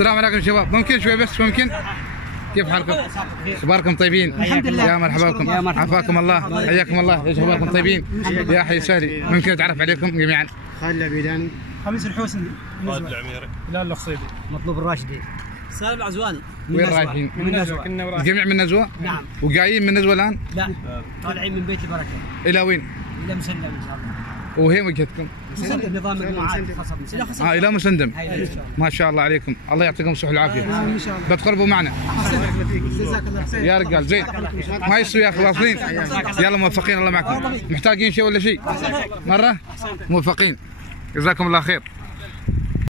السلام عليكم شباب، ممكن شوي بس ممكن؟ كيف حالكم؟ اخباركم طيبين؟ الحمد لله. يا مرحبا بكم، عافاكم الله، حياكم الله، ايش اخباركم طيبين؟ يا حي ساري، ممكن اتعرف عليكم جميعا؟ خالد العبيداني، خميس الحوسني، خالد العميري، هلال القصيدي، مطلوب الراشدي، سالم العزواني. وين رايحين؟ من نزوة. الجميع من نزوة؟ نعم. وقايين من نزوة الان؟ لا، طالعين من بيت البركه الى وين؟ الى مسلم ان شاء الله. وهي وجهتكم؟ مسلم نظام مجموعات خاصه بمسلم. الى مسندم. أيوة. ما شاء الله عليكم، الله يعطيكم الصحة والعافية. ان شاء الله. بتقربوا معنا جزاك الله خير يا رجال، زين ما يسوي يا اخي، واصلين. يلا موفقين، الله معكم. محتاجين شيء ولا شيء؟ مرة موفقين، جزاكم الله خير.